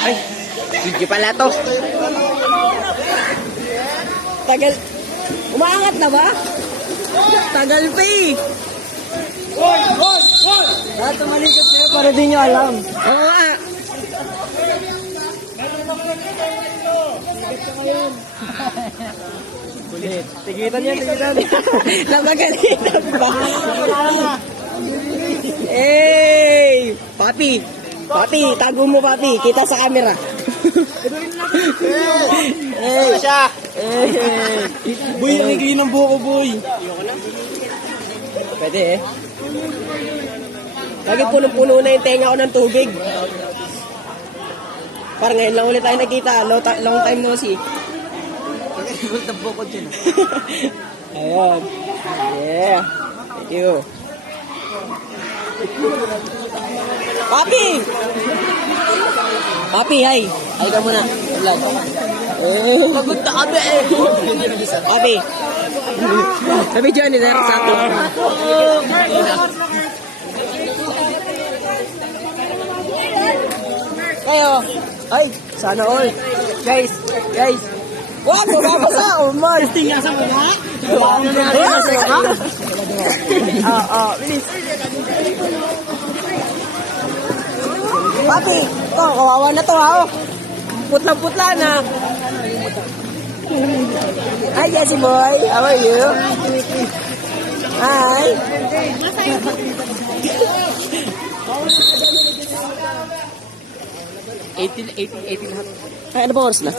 Ay, video pala to. Tagal. Umaangat na ba? Tagal pa eh. Lahat tumalikot kayo para di nyo alam. Oo nga. Ulit. Tigitan yan, tigitan. Namagalitan ba? Hey! Papi! Papi, tago mo papi. Kita sa camera. Hey! Siya! Hey! Boy, ang igli ng buko, boy. Pwede eh. Lagi punong-puno na yung tenga ko ng tubig. Parang ngayon lang ulit tayo nakita. Long time no see. Gulat ng buko dyan. Ayan. Yeah. Thank you. Papi! Papi, hi. Hi ka muna. Vlog. Pagod na kami eh. Papi. Sabi dyan, sir. Sakto. Kayo. Ay, sana all. Guys. Wag, mababasa. Oh, man. Tingasan mo ba? Bilis. Papi, ito, kawawa na to ha. Putla-putla na. Hi, Jesse boy. How are you? Hi. Eighteen lahat. Ay, ano ba oras na?